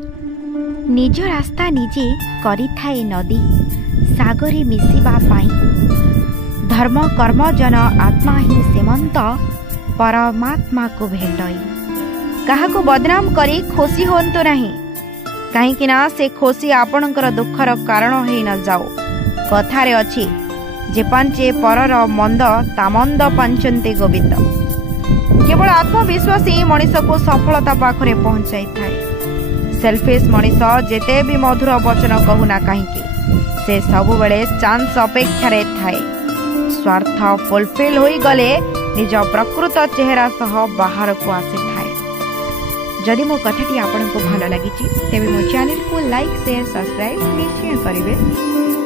निज रास्ता निजे करिथाए नदी सागरे मिसिबा पाई धर्म कर्म जन आत्मा ही सेमंत परमात्मा को भेटई कहा को बदनाम करी खुशी होंतु नहीं कहीं ना से खुशी आपणकर दुखर कारण हो न जाओ कथारे अछि जे पांचे परर मंद तामंद पांचंते गोविंद केवल आत्मविश्वासी मनीष को सफलता पाखरे पहुंचाई थाए सेल्फिश मनीष जेते भी मधुर वचन कहूना कहीं से सब बेले चांस अपेक्षा थाए स्वार्थ फुलफिल हो गले निज प्रकृत चेहरा सह बाहर को आसी थाए जदि मो कथाटी आपन को भल लगी तेबे मो चैनल को लाइक शेयर सब्सक्राइब निश्चय करेंगे।